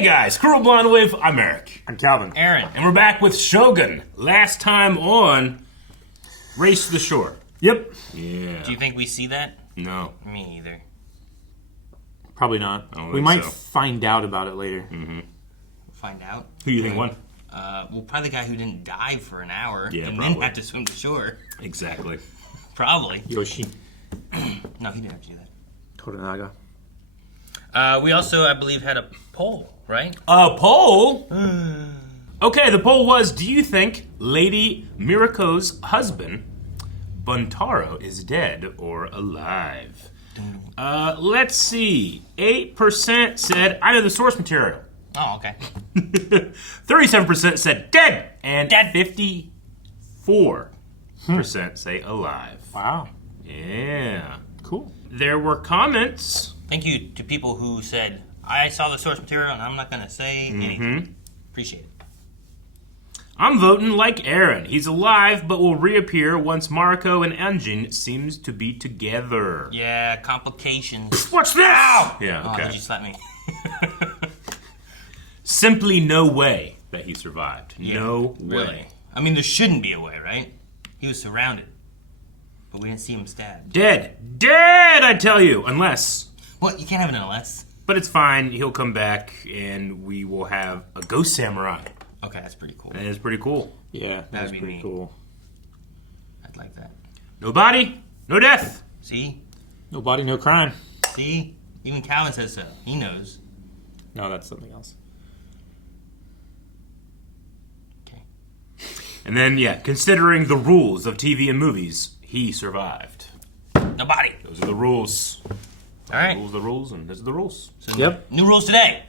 Hey guys, Cruel Blonde Wave, I'm Eric. I'm Calvin. Aaron. And we're back with Shogun. Last time on Race to the Shore. Yep. Yeah. Do you think we see that? No. Me either. Probably not. I don't We think might so. find out about it later. Find out. Who do you think won? Well, probably the guy who didn't dive for an hour Yeah, and probably. then had to swim to shore. Exactly. Probably. Yoshi. No, he didn't have to do that. Toranaga. We also, I believe, had a poll, right? A poll? Okay, the poll was, do you think Lady Miriko's husband, Buntaro, is dead or alive? Let's see. 8% said, I know the source material. Oh, okay. 37% said dead. And Dead. 54% say alive. Wow. Yeah. Cool. There were comments. Thank you to people who said, I saw the source material and I'm not going to say anything. Appreciate it. I'm voting like Aaron. He's alive, but will reappear once Mariko and Anjin seems to be together. Yeah, complications. What's this? Yeah, Oh, okay. did you slap me? Simply no way that he survived. No Really? way. I mean, there shouldn't be a way, right? He was surrounded. But we didn't see him stabbed. Dead. Dead, I tell you. Unless. What? You can't have an unless. But it's fine. He'll come back, and we will have a ghost samurai. Okay, that's pretty cool. And it's pretty cool. Yeah, That'd that's be pretty neat. cool. I'd like that. No body, no death. See? No body, no crime. See? Even Calvin says so. He knows. No, that's something else. Okay. And then, yeah, considering the rules of TV and movies, he survived. No body. Those are the rules. All right. The rules, and those are the rules. So Yep. New rules today.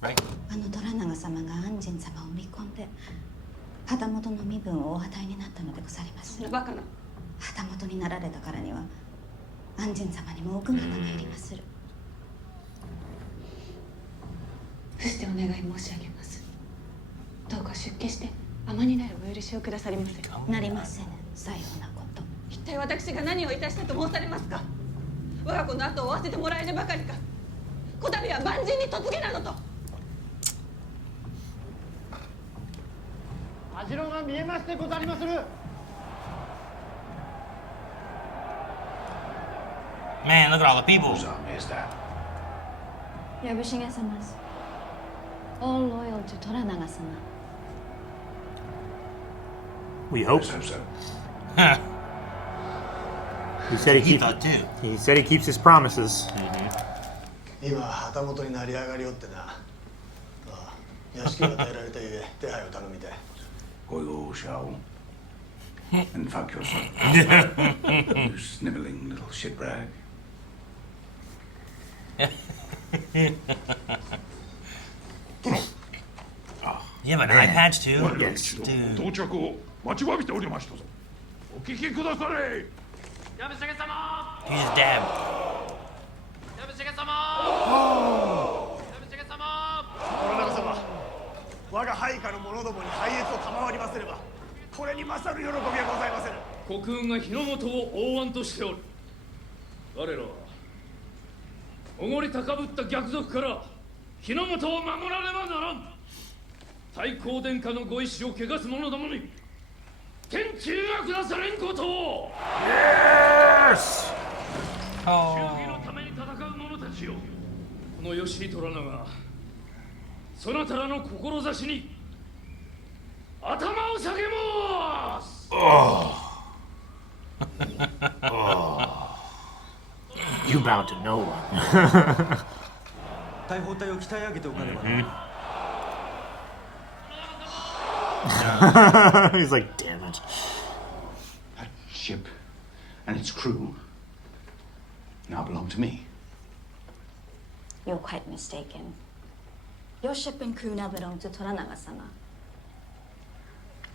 Right? 虎長様が安神様を見込んで旗本の身分をお与えになったのでございます。バカな。旗本になられたからには安神様にも奥方がいりまする。伏してお願い申し上げます。どうか出家して尼になるお許しをくださりませ。なりませぬ。さようなこと。一体私が何をいたしたと申されますか。我が子の後を追わせてもらえるばかりか。こたびは万人に嫁げなどと。網代が見えましてござりまする。 Man, look at all the people. Whose army is that? 藪重様です。All loyal to 虎長様。 We hope. So so. He said he He keeps. thought too. He said he keeps his promises. 今旗本に成り上がりおってな、屋敷が与えられたゆえ手配を頼みたい。 Go you shall. And fuck yourself. You sniveling little shitrag. You have an eye patch too? Yes. Dude. 到着を待ちわびておりましたぞ。お聞きくだされ。 He just dabbed. 虎長様、我が配下の者どもに拝謁を賜りますれば、これに勝る喜びはございませぬ。国運が日の本を大安としておる。我らはおごり高ぶった逆賊から日の本を守らねばならん。太閤殿下のご意志を汚す者どもに天誅が下されんことを。 Yes! 忠義のために戦う者たちよ。この吉井虎長、そなたらの志に頭を下げます。 You bound to no one. 大砲隊を鍛え上げておかねばならん。 He's like, damn it. That ship and its crew now belong to me. You're quite mistaken. Your ship and crew now belong to 虎長様.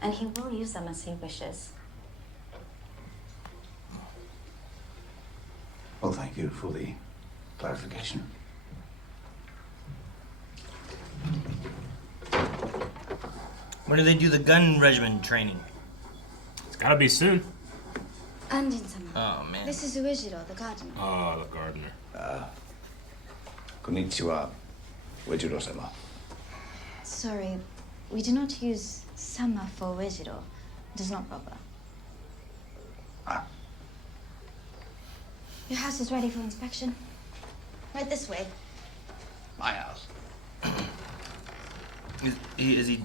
And he will use them as he wishes. Well, thank you for the clarification. When do they do the gun regiment training? It's gotta be soon. 安神様. Oh, man. This is Uejiro, the gardener. Oh, the gardener. Konnichiwa. Uejiro-sama. Sorry, we do not use sama for Uejiro. It is not proper. Ah. Your house is ready for inspection. Right this way. My house. Is he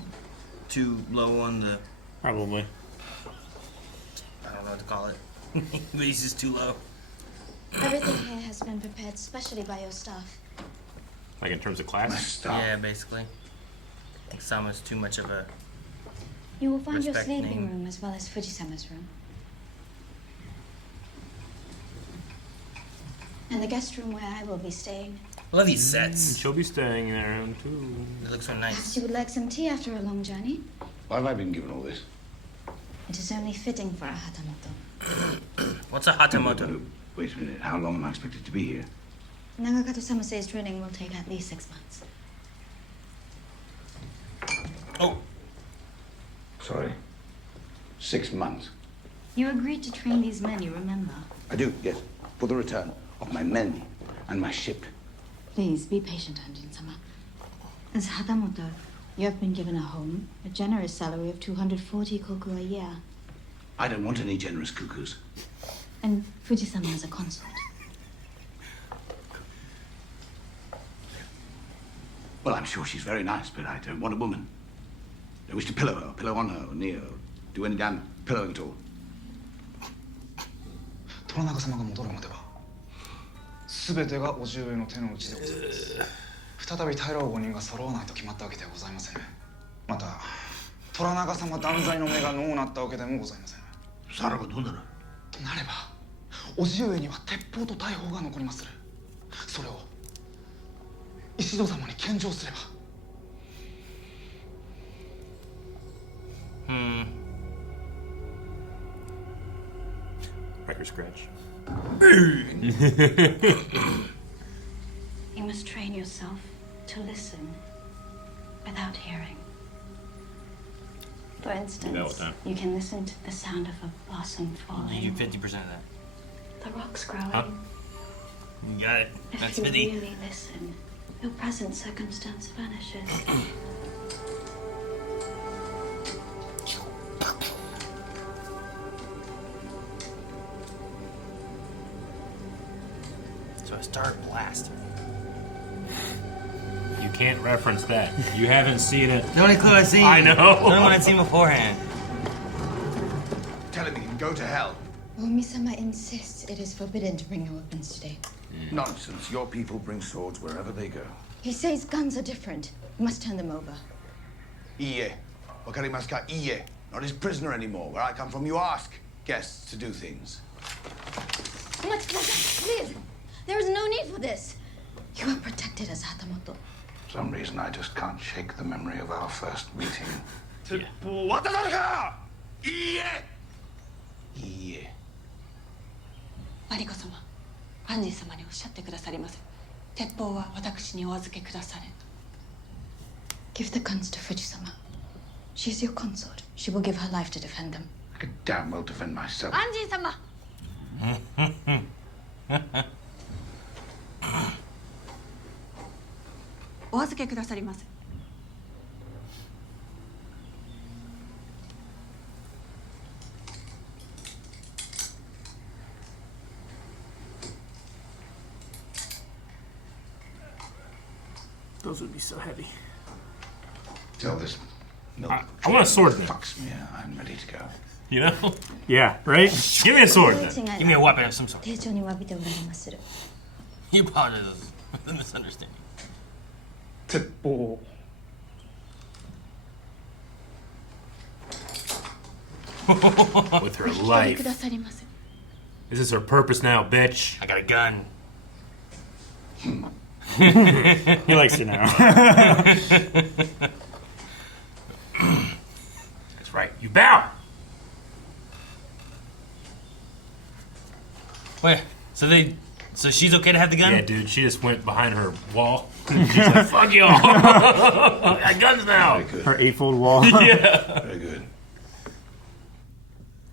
too low on the... Probably. I don't know what to call it. But he's just too low. Everything here has been prepared specially by your staff. Like in terms of My class? stuff. Yeah, basically. I think Sama's too much of a... You will find your Respect sleeping name. room as well as Fujisama's room. And the guest room where I will be staying. I love these sets. She'll be staying there too. They look so Perhaps nice. you would like some tea after a long journey? Why have I been given all this? It is only fitting for a Hatamoto. What's a Hatamoto? Wait a minute. How long am I expected to be here? Nagakato-sama says training will take at least 6 months. Oh, Sorry. 6 months. You agreed to train these men, you remember? I do, yes. For the return of my men and my ship. Please, be patient, Anjin-sama. As Hatamoto, you have been given a home, a generous salary of 240 koku a year, I don't want any generous cuckoos. and Fujisama as a consort. Well, I'm sure she's very nice, but I don't want a woman. I wish to pillow her, pillow on her, or near, or do any damn pillowing at all. 虎中様が戻るまでは全てが叔父上の手の内でございます再び平らを5人が揃わないと決まったわけではございませんまた虎中様断罪の目がのうなったわけでもございませんさらばどうなるとなれば叔父上には鉄砲と大砲が残りまするそれを石戸様に献上すればRecord scratch. You must train yourself to listen without hearing. For instance, you can listen to the sound of a blossom you falling, do 50% of that. the rocks growing. Huh? You got it. If That's you 50. really listen, your present circumstance vanishes. So I started blast. You can't reference that. You haven't seen it. The only clue I've seen. I know. The only one I'd seen beforehand. Tell him he can go to hell. Omi-sama insists it is forbidden to bring your weapons today. Nonsense. Your people bring swords wherever they go. He says guns are different. You must turn them over. Iie. Wakarimasu ka? Iie. Not his prisoner anymore. Where I come from, you ask guests to do things. Please! There is no need for this. You are protected as Hatamoto. For some reason, I just can't shake the memory of our first meeting. 鉄砲を渡さぬか Iie. Iie. マリコ様、アンジー様におっしゃってくださりませ。鉄砲は私にお預けくだされ。Give the guns to Fujisama. She is your consort. She will give her life to defend them. I could damn well defend myself. アンジー様。お預けくださりませ。Those would be so heavy. Tell this milk. I want a sword then. Fucks me. I'm ready to go. You know? Yeah, right? Give me a sword then. Give me a weapon of some sort. 丁重に詫びておられまする。 You apologize for the misunderstanding. 鉄砲 With her お引き取り life. くださりませ。 This is her purpose now, bitch. I got a gun. He likes you now. That's right. You bow. Wait, so she's okay to have the gun? Yeah, dude. She just went behind her wall. She's like, fuck y'all. I got guns now. Very good. Her eightfold wall. Yeah. Very good.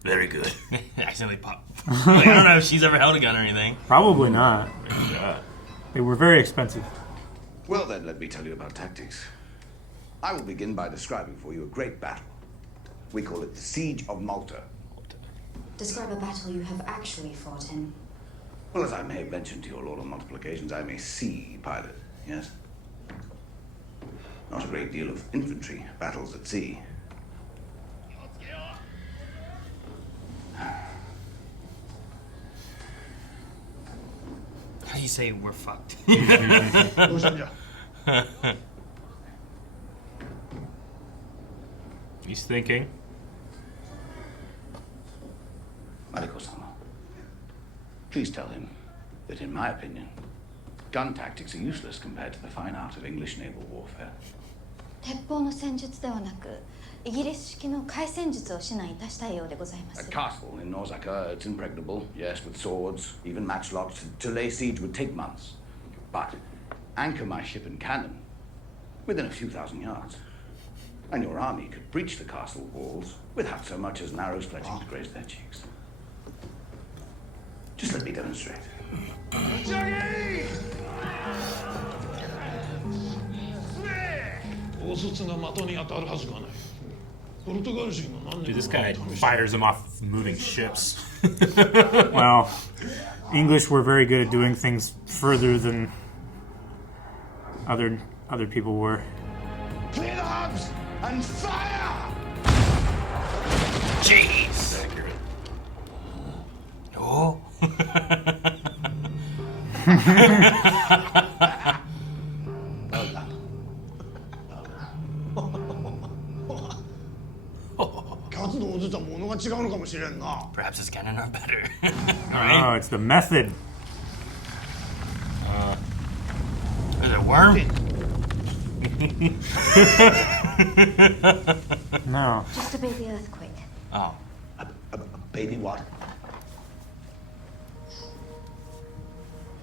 Very good. Accidentally pop. Like, I don't know if she's ever held a gun or anything. Probably not. Yeah. They were very expensive. Well, then, let me tell you about tactics. I will begin by describing for you a great battle. We call it the Siege of Malta. Describe a battle you have actually fought in. Well, as I may have mentioned to your lord on multiple occasions, I'm a sea pilot, yes? Not a great deal of infantry battles at sea. How do you say we're fucked? He's thinking. Mariko-sama, please tell him that, in my opinion, gun tactics are useless compared to the fine art of English naval warfare. 鉄砲の戦術ではなく、イギリス式の海戦術を指南いたしたいようでございま A す。 castle in Osaka, it's impregnable, yes, with swords, even matchlocks. To lay siege would take months. But anchor my ship and cannon within a few thousand yards, and your army could breach the castle walls without so much as an arrow's fletching to graze their cheeks. Just let me demonstrate. 大卒が的に当たるはずがない。ポルトガル人が何 Dude, 年 this も guy 試して fires them off moving ships. Well, English were very good at doing things further than other people were. Clear the hubs and fire! Jeez. Oh. Well done. キャツの大津とは物が違うのかもしれんな。 Perhaps his cannon are better. Oh, it's the method. Is it a worm? No. Just a baby earthquake. Oh. A baby what?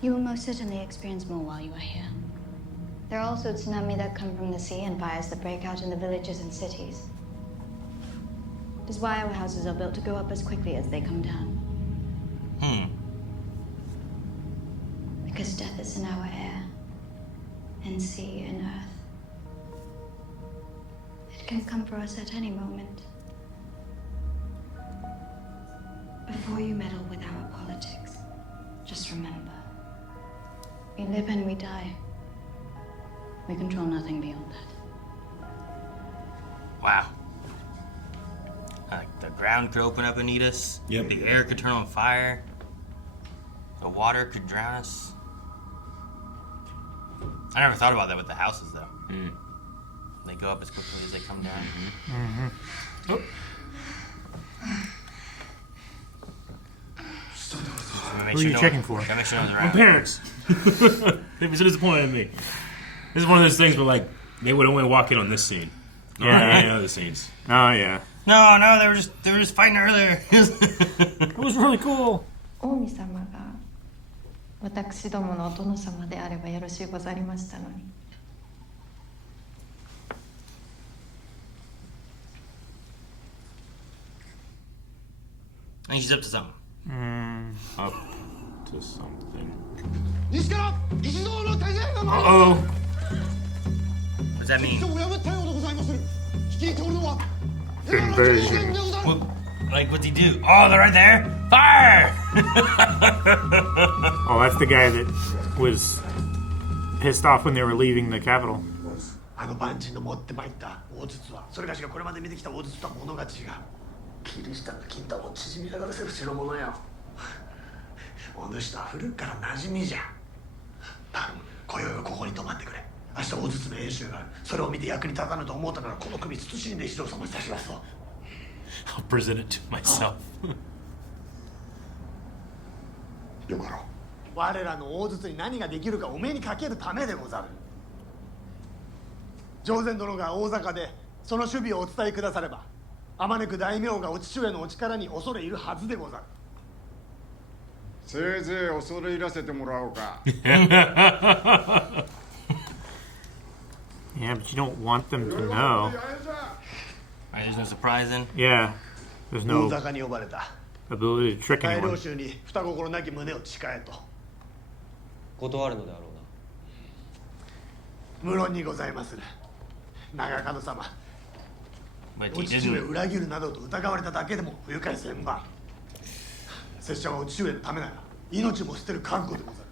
You will most certainly experience more while you are here. There are also tsunami that come from the sea and fires that break out in the villages and cities. It is why our houses are built to go up as quickly as they come down. Because death is in our air, and sea and earth. It can come for us at any moment. Before you meddle with our politics, just remember, we live and we die. We control nothing beyond that. Wow. Like the ground could open up and eat us. Yep. The air could turn on fire. The water could drown us. I never thought about that with the houses, though. They go up as quickly as they come down. Oh. Who are you checking for? Gotta make sure no one's My around. parents. They were so disappointed in me. This is one of those things where, like, they would only walk in on this scene. Not Yeah. on any other scenes. Oh, yeah. No, they were just fighting earlier. It was really cool. 王子様が私どものお殿様であればよろしゅうござりましたのに。I think she's up to something. Up to something. 西から一同の手勢が Uh-oh. What does that mean? を破ったようでございまする。率いておるのは Invasion. What, like, what's he do? Oh, they're right there. Fire! Oh, that's the guy that was pissed off when they were leaving the capital. あの万人の持ってまいった大筒はそれがしがこれまで見てきた大筒とは物が違う。キリシタンの金太を縮み上がらせる代物よ。お主とは古くから馴染みじゃ。頼む、今宵はここに泊まってくれ。明日大筒の演習がある。それを見て役に立たぬと思うたならこの首慎んで指導さまいたしますと。 I'll present it to myself. よかろう。我らの大筒に何ができるかお目にかけるためでござる。常禅殿が大坂でその守備をお伝えくだされば、あまねく大名がお父上のお力に恐れ入るはずでござる。せいぜい恐れ入らせてもらおうか。Yeah, but you don't want them to know. Right, there's no surprising. Yeah. There's 大 no 坂に呼ばれた。 ability to trick 大領 anyone. 衆に二心なき胸を誓えと。断るのであろうな。無論にございまする。長門様。 But お he 父上を didn't. 裏切るなどと疑われただけでも不愉快せんば。拙者はお父上のためなら命も捨てる覚悟でござる。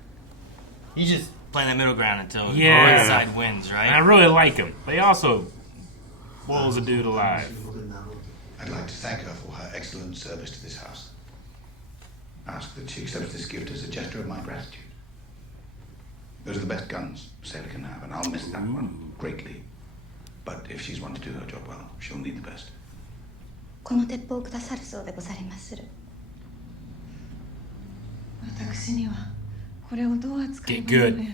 He's just playing that middle ground until Yeah. one side wins, And I right? really like him, but he also boils a dude alive. I'd like to thank her for her excellent service to this house. Ask that she accepts this gift as a gesture of my gratitude. Those are the best guns a sailor can have, and I'll miss that one greatly. But if she's one to do her job well, she'll need the best. この鉄砲をくださるそうでござりまする。私にはこれをどう扱え Get ばいい good. のや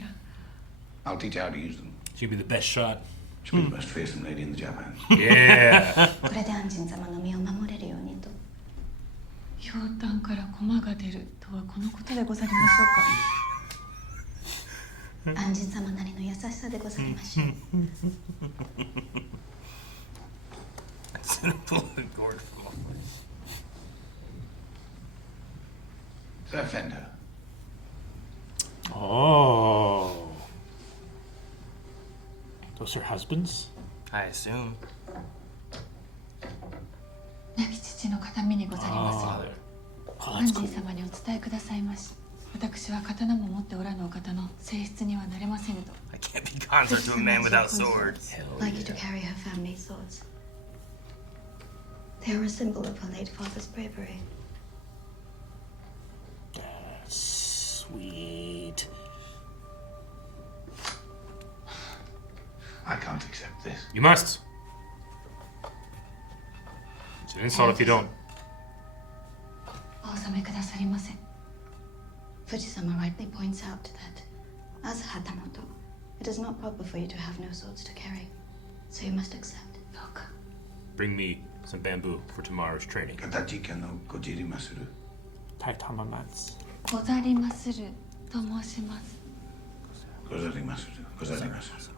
ら。 I'll teach her how to use them. She'll be the best shot. She'll be the most fearsome lady in the Japan. Yeah. これで安心様の身を守れるようにと。ひょうたんから駒が出るとはこのことでござりましょうか。安心様なりの優しさでござりましょう。So offend her. Oh. Those are husbands? I assume. 亡き父の形見にござりまする。 Oh, 安 that's 心 cool. 様にお伝えくださいまし。私は刀も持っておらぬお方の性質にはなれませぬと。 I can't be consort to a man without swords. Like you to carry her family's swords. They are a symbol of her late father's bravery. Sweet. I can't accept this. You must. It's an insult if you don't. お納めくださりませ。 Fujisama rightly points out that, as Hatamoto, it is not proper for you to have no swords to carry. So you must accept. どうか。 Bring me some bamboo for tomorrow's training. Katachika no kojirimasuru. Taitama mats. ござりますると申します。 Gozarimasuru. Gozarimasuru.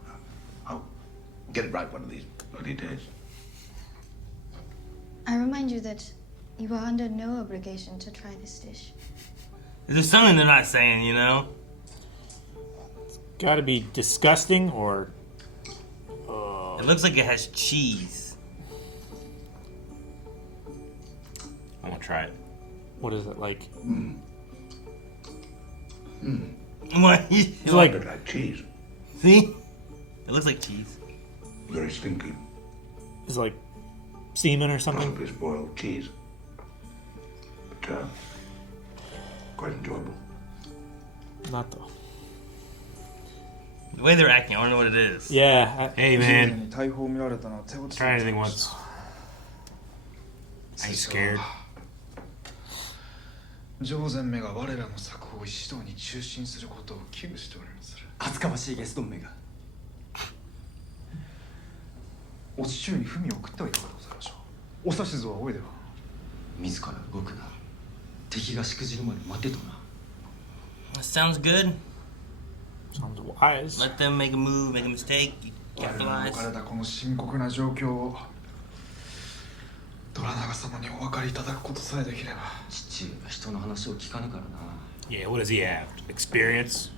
I'll get it right one of these bloody days. I remind you that you are under no obligation to try this dish. There's something they're not saying, you know? Gotta be disgusting or. It looks like it has cheese. I want to try it. What is it like? What? It's like. But like cheese. See? It looks like cheese. Very stinky. It's like semen or something. Possibly spoiled cheese. But, quite enjoyable. Not though. The way they're acting, I don't know what it is. Yeah. Hey, man. 大砲を見られたのは手落ち Try anything once. I ain't scared. 上善目が我らの作法一同に中心することを危惧しておりまする。厚かましいゲストンめが。お父上に文を送ってはいかがでございましょう。お指図はおいでは。自ら動くな。敵がしくじるまで待てとな。 That sounds good. Sounds wise. Let them make a move, make a mistake, 我らの capitalize. 置かれたこの深刻な状況を虎長様にお分かりいただくことさえできれば。父上は人の話を聞かぬからな。 Yeah, what does he have? Experience?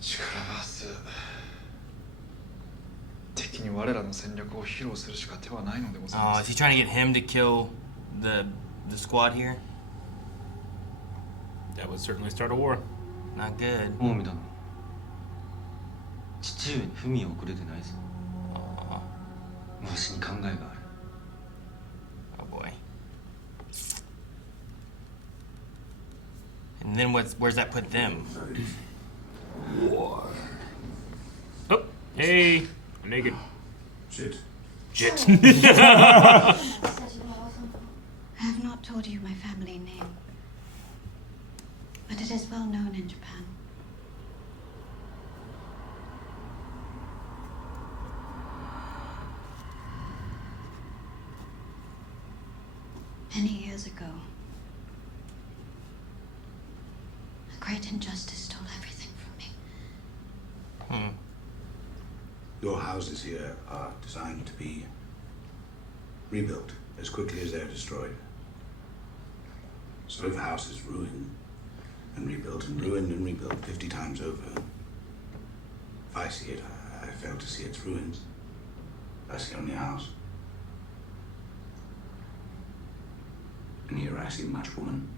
力バース。敵に我らの戦略を披露するしか手はないのでござい Oh, ま is す。 he trying to get him to kill the squad here? That would certainly start a war. Not good. 大見殿。父上に文を送れてないぞ。わしに考えがある。 Oh boy. And then where's that put them? War. Oh, hey, I'm naked. Shit. Shit. I have not told you my family name, but it is well known in Japan. Many years ago, a great injustice stole everything from me. Your houses here are designed to be rebuilt as quickly as they're destroyed. So if a house is ruined and rebuilt and ruined and rebuilt 50 times over, I see it. I fail to see its ruins. I see only a house. And here I see a match woman.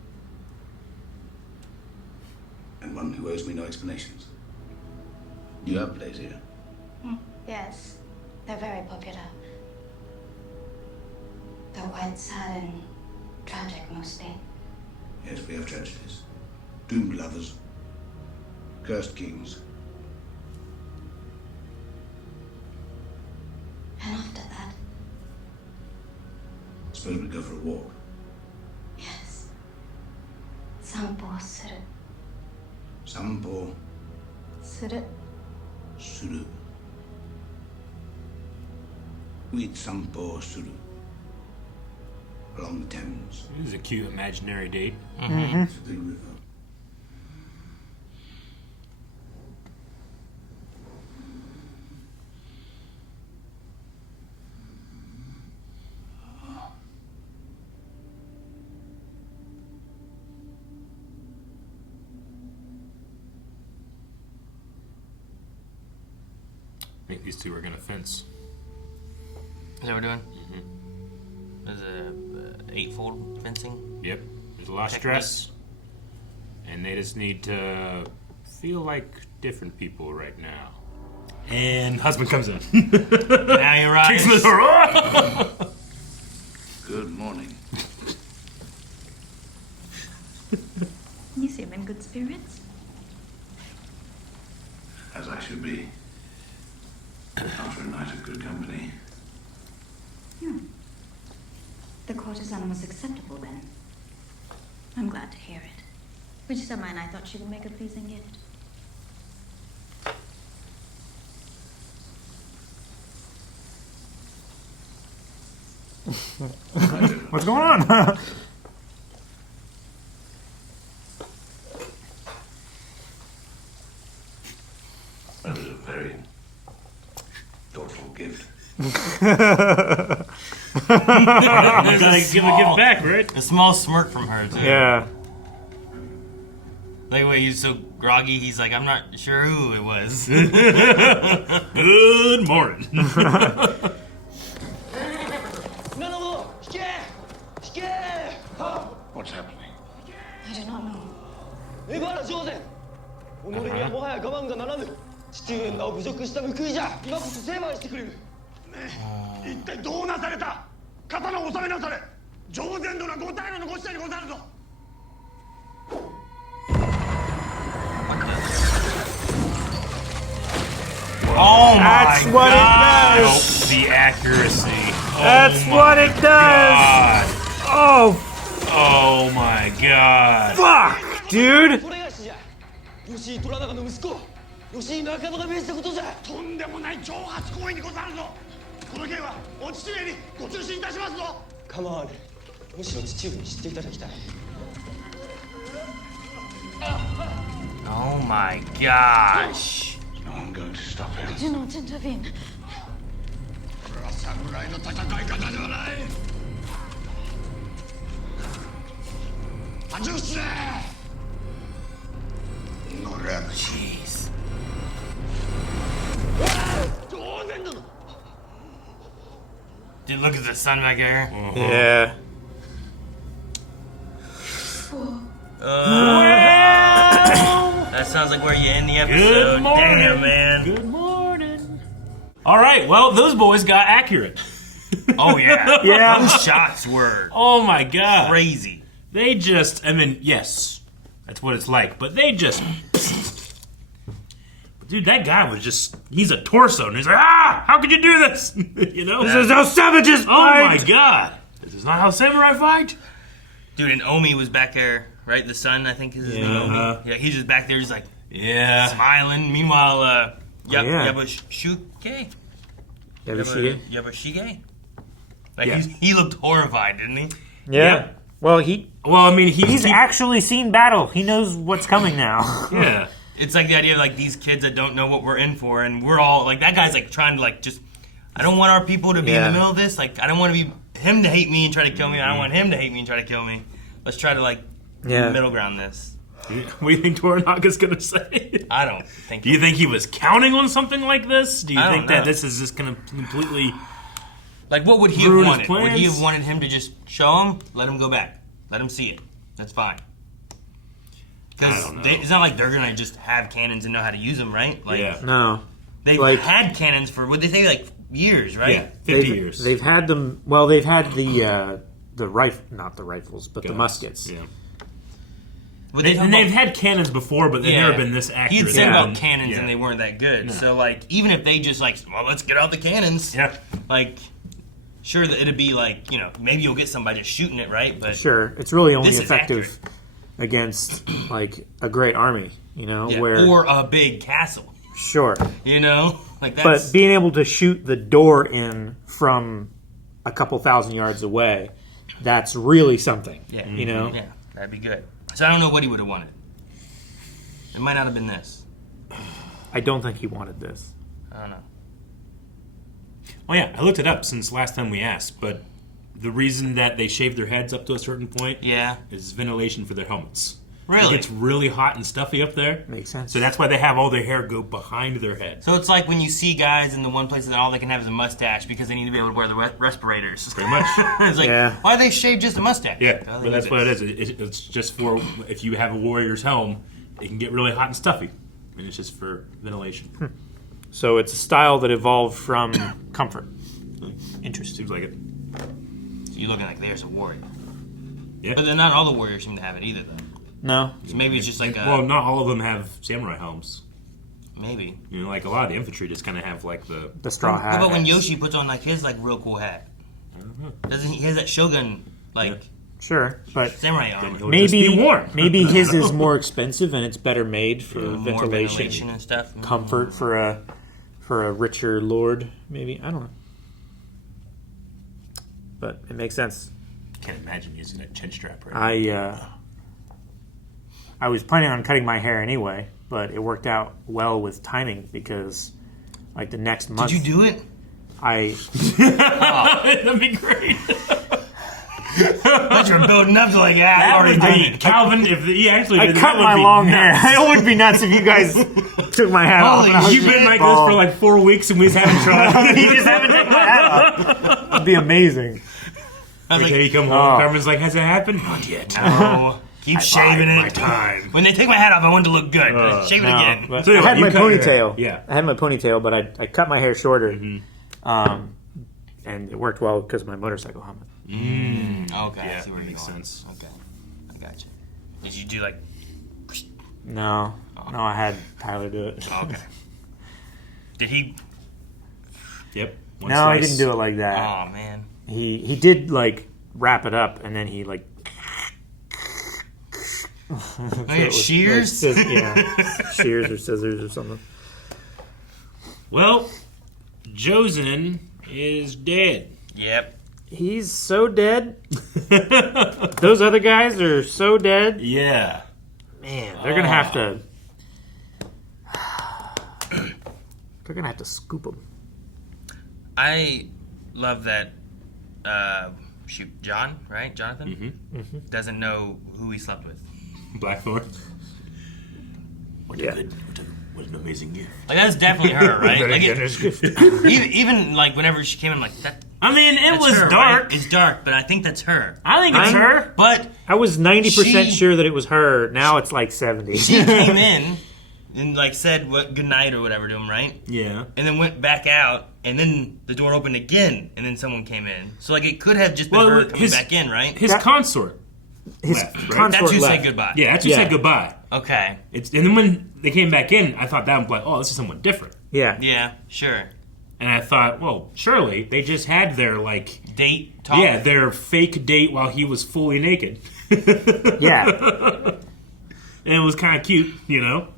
And one who owes me no explanations. You have plays here. Yes, they're very popular. They're quite sad and tragic mostly. Yes, we have tragedies. Doomed lovers. Cursed kings. And after that, Suppose we go for a walk. yes. 散歩をする。散歩する。する。We'd 散歩する along the Thames. This is a cute imaginary date. To the river. I think these two are gonna fence. Is that what we're doing? There's a eightfold fencing. Yep. There's a lot of stress, and they just need to feel like different people right now. And husband comes in. Now you're right. Kicks in the door. Good morning. You seem in good spirits. As I should be. After a night of good company. The courtesan was acceptable then. I'm glad to hear it. Fujisama and I thought she would make a pleasing gift. What's going on? That was a very thoughtful gift. You gotta give it back, right? A small smirk from her, too. Yeah. Like, wait, he's so groggy, he's like, I'm not sure who it was. Good morning. What's happening? I do not know. エバラ上善己にはもはや我慢がならぬ父上の名を侮辱した報いじゃ今こそ成敗してくれる一体どうなされた刀を収めなされ上善殿はご体のご下にござるぞ Oh my That's what God. it does. Oh, the accuracy. That's Oh what my it does. God. Oh, Oh my God. fuck, dude. これがしじゃ吉井虎長の息子吉井中野が命じたことじゃとんでもない挑発行為にござるぞこの件はお父上にご中心いたしますぞ構わぬむしろ父上に知っていただきたい Oh my gosh. No, I'm going to stop him. Do not intervene. これは侍の戦い方ではない安住しれ乗れ Jeez. 当然殿 Dude, look at the sun back there. Yeah. That sounds like where you end the Good episode. morning. Damn, man. Good morning. All right. Well, those boys got accurate. Oh, yeah. Yeah. Those shots were Oh my God. crazy. They just, I mean, yes, that's what it's like, but they just, dude, that guy was just, he's a torso, and he's like, how could you do this? You know? This is how savages Oh my fight. God. This is not how samurai fight. Dude, and Omi was back there, right? The son, I think is his name. Uh-huh. Yeah, he's just back there, just like Yeah. smiling. Meanwhile, Yeah. Yabushige? Yabushige? Like, Yeah. he looked horrified, didn't he? Yeah. Well, Well, I mean, he's actually seen battle. He knows what's coming now. Yeah. It's like the idea of, like, these kids that don't know what we're in for, and we're all, like, that guy's, like, trying to, like, just, I don't want our people to be in the middle of this. Like, I don't want to be him to hate me and try to kill me. I don't want him to hate me and try to kill me. Let's try to, like, Yeah. middle ground this. What do you think Toranaga's gonna say? I don't think. Do you think he was counting on something like this? Do you I think don't that know. this is just gonna completely Like, what would he have ruin his wanted? Would he plans? have wanted him to just show him, let him go back, let him see it? That's fine. Because I don't know. it's not like they're gonna just have cannons and know how to use them, right? Like, Yeah. No. they've Like- had cannons for what they say, like years, right? Yeah, 50 They've- years. They've had them. Well, they've had the not the rifles, but the Guns. muskets. Yeah. But they talk And they've about- had cannons before, but they've Yeah. never been this accurate. He'd said Yeah. about cannons Yeah. and they weren't that good. No. So, like, even if they just, like, well, let's get out the cannons. Yeah. Like, sure, that it'd be like, you know, maybe you'll get somebody just shooting it, right? But Sure, it's really only This is effective against like a great army. You know, yeah, where or a big castle, sure, you know? Like, that's... but being able to shoot the door in from a couple thousand yards away, that's really something. Yeah. You know. Yeah, that'd be good. So I don't know what he would have wanted. It might not have been this. I don't think he wanted this. I don't know. Oh yeah, I looked it up since last time we asked, but the reason that they shave their heads up to a certain point is ventilation for their helmets. Really? It gets really hot and stuffy up there. Makes sense. So that's why they have all their hair go behind their head. So it's like when you see guys in the one place that all they can have is a mustache because they need to be able to wear the respirators. Pretty much. It's like, Yeah. why do they shave just a mustache? Yeah, Oh, they but need that's what this. it is. It's just for if you have a warrior's helm, it can get really hot and stuffy. And it's just for ventilation. So it's a style that evolved from comfort. Interesting. Seems like it. So you're looking like there's a warrior. Yeah. But then not all the warriors seem to have it either, though. No. So maybe it's just like a... Well, not all of them have samurai helms. Maybe. You know, like a lot of the infantry just kind of have like the straw hat. What about when Yoshi puts on like his like real cool hat? Doesn't he has that Shogun like Sure, but samurai armor? maybe his is more expensive and it's better made for more ventilation and stuff. comfort for a richer lord. Maybe I don't know, but it makes sense. Can't imagine using a chin strap. Right? I was planning on cutting my hair anyway, but it worked out well with timing because, like the next month. Did you do it? That'd be great. But you're building up to like, yeah, I already did it. Calvin, if he actually I did cut that, my would be long nuts. hair. It would be nuts if you guys took my hat off. and I was You've been like this bald. for like 4 weeks and we just haven't tried. You just haven't taken my hat off. It'd be amazing. Every day you come home, Carmen's like, has it happened? Not yet. No. Keep shaving it. My time. When they take my hat off, I want it to look good. Shave it again. But So I had you my cut your hair. ponytail. Yeah. I had my ponytail, but I cut my hair shorter, and it worked well because of my motorcycle helmet. Okay, Yeah, I see where that you're makes going. sense. Okay, I got you. Did you do like? No, I had Tyler do it. Okay. Did he? Yep. One No, he slice. didn't do it like that. Oh man. He did like wrap it up, and then he like. Oh, yeah, shears? Yeah, shears or scissors or something. Well, Josen is dead. Yep. He's so dead. Those other guys are so dead. Yeah. Man, they're gonna have to. They're gonna have to scoop him. I love that. John, right? Jonathan doesn't know who he slept with. Blackthorn. What an amazing gift. Like that's definitely her, right? Very Like generous gift. even like whenever she came in, like that. I mean, it that's was her, dark. Right? It's dark, but I think that's her. I think it's her. But I was 90% She- sure that it was her. Now it's like 70. she came in and like said what good night or whatever to him, right? Yeah. And then went back out, and then the door opened again, and then someone came in. So like it could have just been Well, her coming his- back in, right? His consort. His left, right? consort That's who left. said goodbye. Yeah, that's who said goodbye. Okay. And then when they came back in, I thought that was like, oh, this is someone different. Yeah. Yeah, sure. And I thought, well, surely they just had their like Date talk. yeah, their fake date while he was fully naked. Yeah. And it was kind of cute, you know.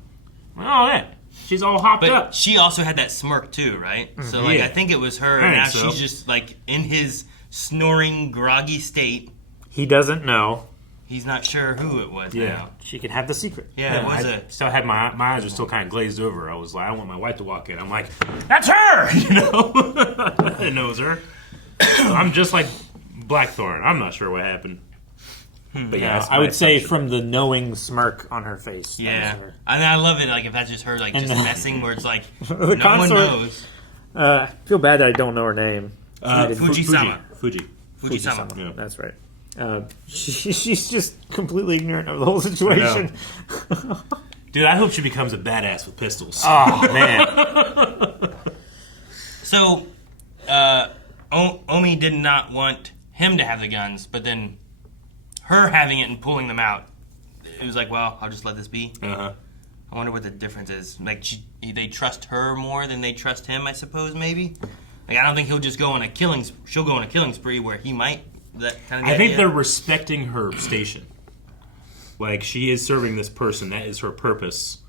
Oh, yeah. She's all hopped But up. she also had that smirk too, right? So like Yeah. I think it was her, I and now think so. she's just like in his snoring, groggy state. He doesn't know. He's not sure who it was now. She can have the secret. Yeah, it was I a. still had my eyes were still kind of glazed over. I was like, I want my wife to walk in. I'm like, that's her, you know. I didn't know it was her. I'm just like Blackthorn. I'm not sure what happened. But Yeah, that's I my would say assumption. from the knowing smirk on her face. that Yeah, was her. and I love it. Like if that's just her, like just messing, where it's like The no one consort- knows. I feel bad that I don't know her name. Fuji-sama. Fuji-sama. Yeah. That's right. She's just completely ignorant of the whole situation. Dude, I hope she becomes a badass with pistols. Oh, man. So, Omi did not want him to have the guns, but then her having it and pulling them out, it was like, well, I'll just let this be. Uh-huh. I wonder what the difference is. Like, they trust her more than they trust him, I suppose, maybe? Like, I don't think she'll go on a killing spree where he might. That kind of I think they're respecting her station. Like, she is serving this person. That is her purpose.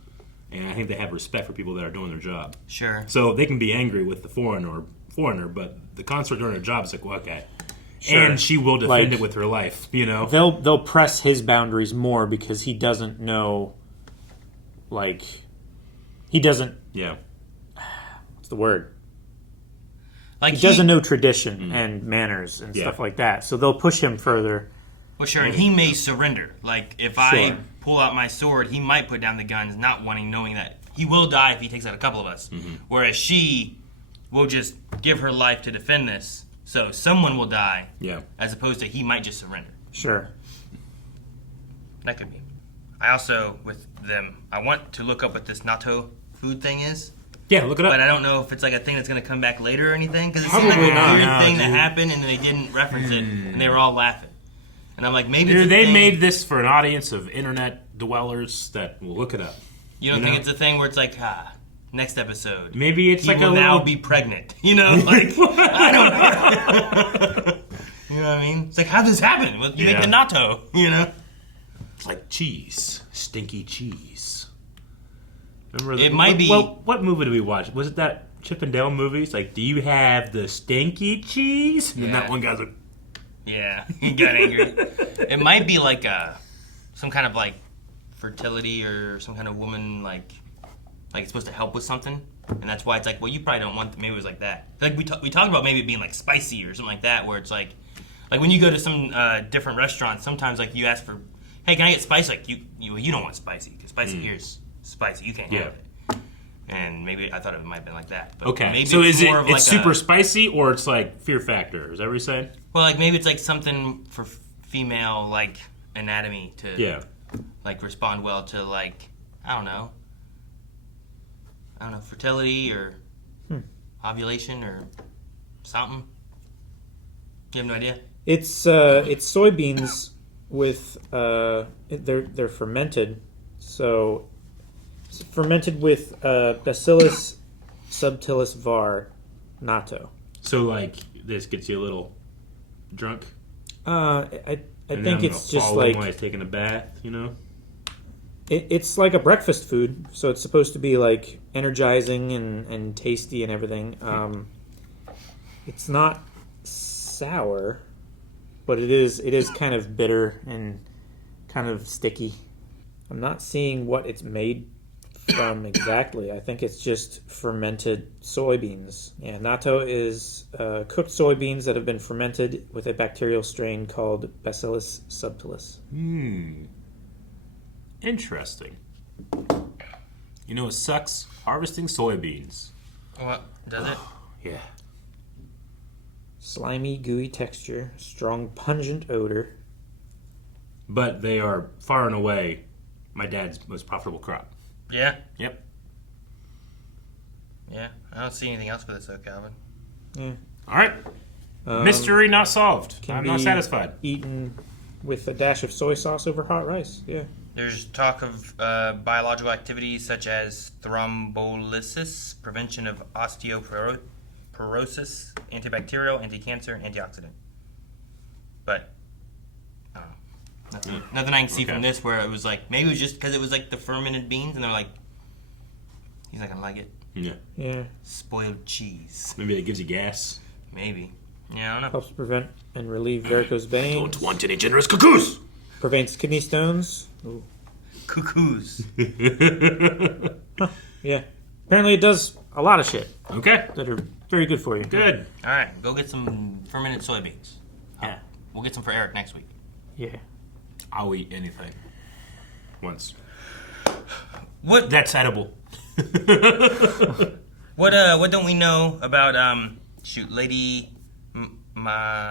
And I think they have respect for people that are doing their job. Sure. So they can be angry with the foreigner, but the consort doing her job is like, well, okay. Sure. And she will defend Like, it with her life, you know? They'll press his boundaries more because he doesn't know, like, he doesn't... Yeah. What's the word? Like he doesn't know tradition and manners and stuff like that. So they'll push him further. Well, sure, and he may surrender. Like, if I pull out my sword, he might put down the guns, not knowing that he will die if he takes out a couple of us. Mm-hmm. Whereas she will just give her life to defend this. So someone will die, as opposed to he might just surrender. Sure. That could be. I also, with them, I want to look up what this natto food thing is. Yeah, look it up. But I don't know if it's like a thing that's going to come back later or anything, because it Probably seemed like a not. weird No, thing that dude. happened, and they didn't reference it, and they were all laughing. And I'm like, maybe it's Dude, a they thing. made this for an audience of internet dwellers that will look it up. You don't think it's a thing where it's like, next episode. Maybe it's he like will a now little... be pregnant. You know, like I don't know. You know what I mean? It's like, how does this happen? Well, you make the natto. You know, it's like cheese, stinky cheese. Remember? It might be- What movie did we watch? Was it that Chip and Dale movie? It's like, do you have the stinky cheese? And then that one guy's like, yeah, he got angry. It might be like some kind of like fertility or some kind of woman like it's supposed to help with something, and that's why it's like, well, you probably don't want. Maybe it was like that. Like we talked about maybe it being like spicy or something like that, where it's like when you go to some different restaurants, sometimes like you ask for, hey, can I get spicy? Like you don't want spicy because spicy here is spicy. You can't have it. And maybe I thought it might have been like that. But okay. maybe So it's is it more of it's like super spicy or it's like Fear Factor? Is that what you're saying? Well, like maybe it's like something for female like anatomy to like respond well to like I don't know fertility or ovulation or something. You have no idea. It's soybeans with they're fermented, so it's fermented with Bacillus subtilis var natto. So like this gets you a little drunk. I And think then it's I'm gonna just fall in like while he's taking a bath, you know. It's like a breakfast food, so it's supposed to be like energizing and tasty and everything. It's not sour, but it is kind of bitter and kind of sticky. I'm not seeing what it's made from exactly. I think it's just fermented soybeans. Yeah, natto is cooked soybeans that have been fermented with a bacterial strain called Bacillus subtilis. Interesting. You know, it sucks harvesting soybeans. What does it? Yeah. Slimy, gooey texture, strong, pungent odor. But they are far and away my dad's most profitable crop. Yeah. Yep. Yeah. I don't see anything else for this though, Calvin. Yeah. All right. Mystery not solved. Can I'm not be satisfied. Eaten with a dash of soy sauce over hot rice. Yeah. There's talk of biological activities such as thrombolysis, prevention of osteoporosis, antibacterial, anti-cancer, and antioxidant. But I don't know. Nothing I can see from this where it was like, maybe it was just because it was like the fermented beans and they're like, he's not going to like it. Yeah. Yeah. Spoiled cheese. Maybe it gives you gas. Maybe. Yeah, I don't know. Helps prevent and relieve varicose veins. Don't want any generous cuckoos. Prevents kidney stones. Ooh. Cuckoos. Yeah. Apparently it does a lot of shit. Okay. That are very good for you. Good. All right, go get some fermented soybeans. Yeah. We'll get some for Eric next week. Yeah. I'll eat anything. Once. What? That's edible. What don't we know about Lady Makiko?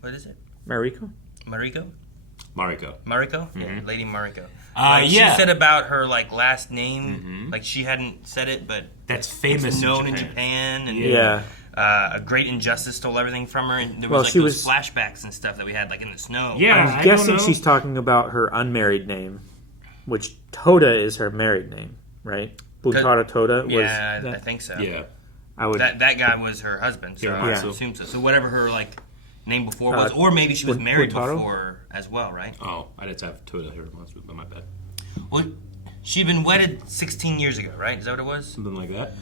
What is it? Mariko? Mariko? Mm-hmm. Lady Mariko. Yeah. She said about her last name, like she hadn't said it, but that's famous. It's known in Japan, and a great injustice stole everything from her, and there was those flashbacks and stuff that we had in the snow. Yeah, I'm guessing she's talking about her unmarried name, which Toda is her married name, right? Buntaro Toda was. Yeah, I think so. Yeah, I would. That guy was her husband, so I assume so. So whatever her name before was, or maybe she was married before as well, right? Oh, I didn't have Toda here once, but my bad. Well, she'd been wedded 16 years ago, right? Is that what it was? Something like that.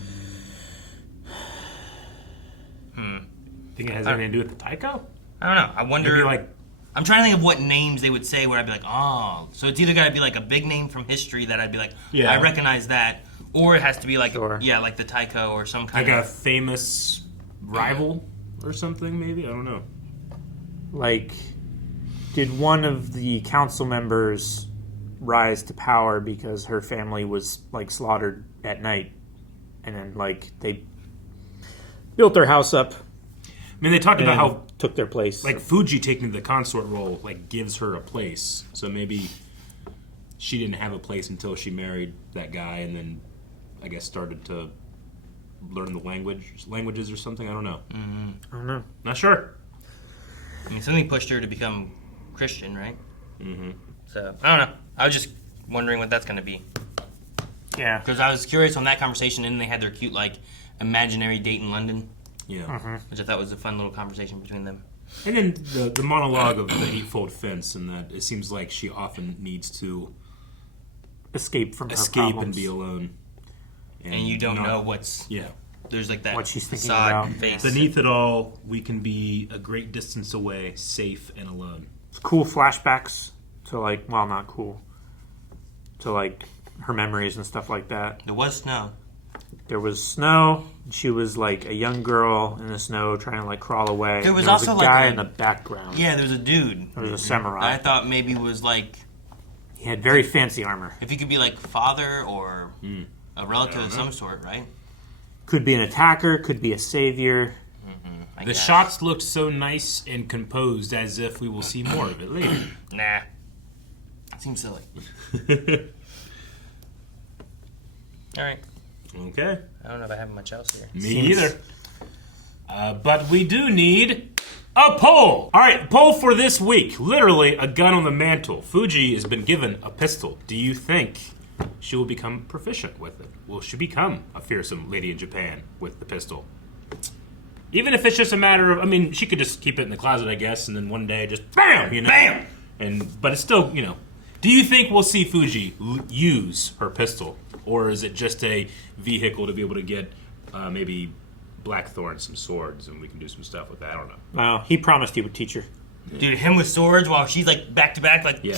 Think it has anything to do with the taiko? I don't know. I wonder. Maybe I'm trying to think of what names they would say where I'd be like, oh. So it's either got to be a big name from history that I'd be like, I recognize that, or it has to be like the taiko or some kind of a famous rival or something. Maybe I don't know. Did one of the council members rise to power because her family was slaughtered at night, and then they built their house up? I mean, they talked about how took their place. Fuji taking the consort role gives her a place. So maybe she didn't have a place until she married that guy, and then I guess started to learn the languages or something. I don't know. Mm-hmm. I don't know. Not sure. I mean, something pushed her to become Christian, right? Mm-hmm. So I don't know. I was just wondering what that's going to be. Yeah. Because I was curious on that conversation, and they had their cute imaginary date in London. Yeah. Which I thought was a fun little conversation between them. And then the monologue of the Eightfold Fence, and that it seems like she often needs to escape from her problems. And be alone. And you don't know what's... Yeah. There's that what she's thinking about. Face. Beneath it all, we can be a great distance away, safe and alone. It's cool flashbacks to not cool, to her memories and stuff like that. There was snow. There was snow. She was a young girl in the snow trying to crawl away. There was also a guy in the background. Yeah, there was a dude. There was a samurai. I thought maybe was he had very fancy armor. If he could be father or a relative of some sort, right? Could be an attacker. Could be a savior. The shots looked so nice and composed, as if we will see more of it later. Nah, seems silly. All right. Okay. I don't know if I have much else here. Me either. But we do need a poll. All right, poll for this week. Literally a gun on the mantle. Fuji has been given a pistol. Do you think she will become proficient with it? Will she become a fearsome lady in Japan with the pistol? Even if it's just a matter of, she could just keep it in the closet, I guess, and then one day just BAM! Bam! But it's still, Do you think we'll see Fuji use her pistol? Or is it just a vehicle to be able to get maybe Blackthorn some swords and we can do some stuff with that? I don't know. Wow, he promised he would teach her. Dude, him with swords while she's back to back, Yeah.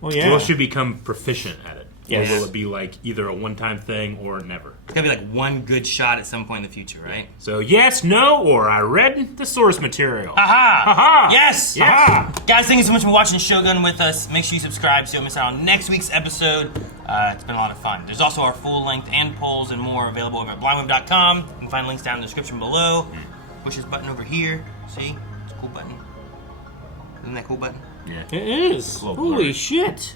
Well, yeah. Will she become proficient at it? Yes. Or will it be either a one-time thing or never? It's gotta be one good shot at some point in the future, right? So yes, no, or I read the source material. Aha! Aha! Yes! Aha! Guys, thank you so much for watching Shogun with us. Make sure you subscribe so you don't miss out on next week's episode. It's been a lot of fun. There's also our full length and polls and more available over at blindwave.com. You can find links down in the description below. Push this button over here. See? It's a cool button. Isn't that a cool button? Yeah. It is. Holy shit.